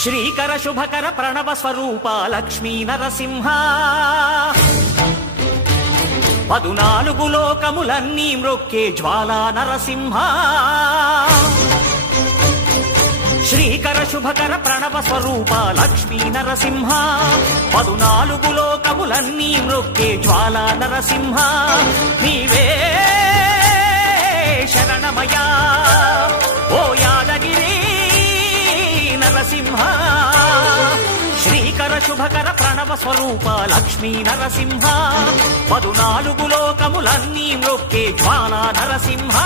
శ్రీకర శుభకర ప్రణవ స్వరూప లక్ష్మీ నరసింహ 14 లోకములన్నీ మ్రొక్కే జ్వాలా నరసింహ శ్రీకర శుభకర ప్రణవ స్వరూప లక్ష్మీ నరసింహ 14 లోకములన్నీ మ్రొక్కే జ్వాలా నరసింహ నీవే శరణమయా ఓ యాదగిరి నరసింహ శ్రీకర శుభకర ప్రణవ స్వరూప లక్ష్మీ నరసింహ 14 లోకములన్నీ మ్రొక్కే జ్వాలా నరసింహ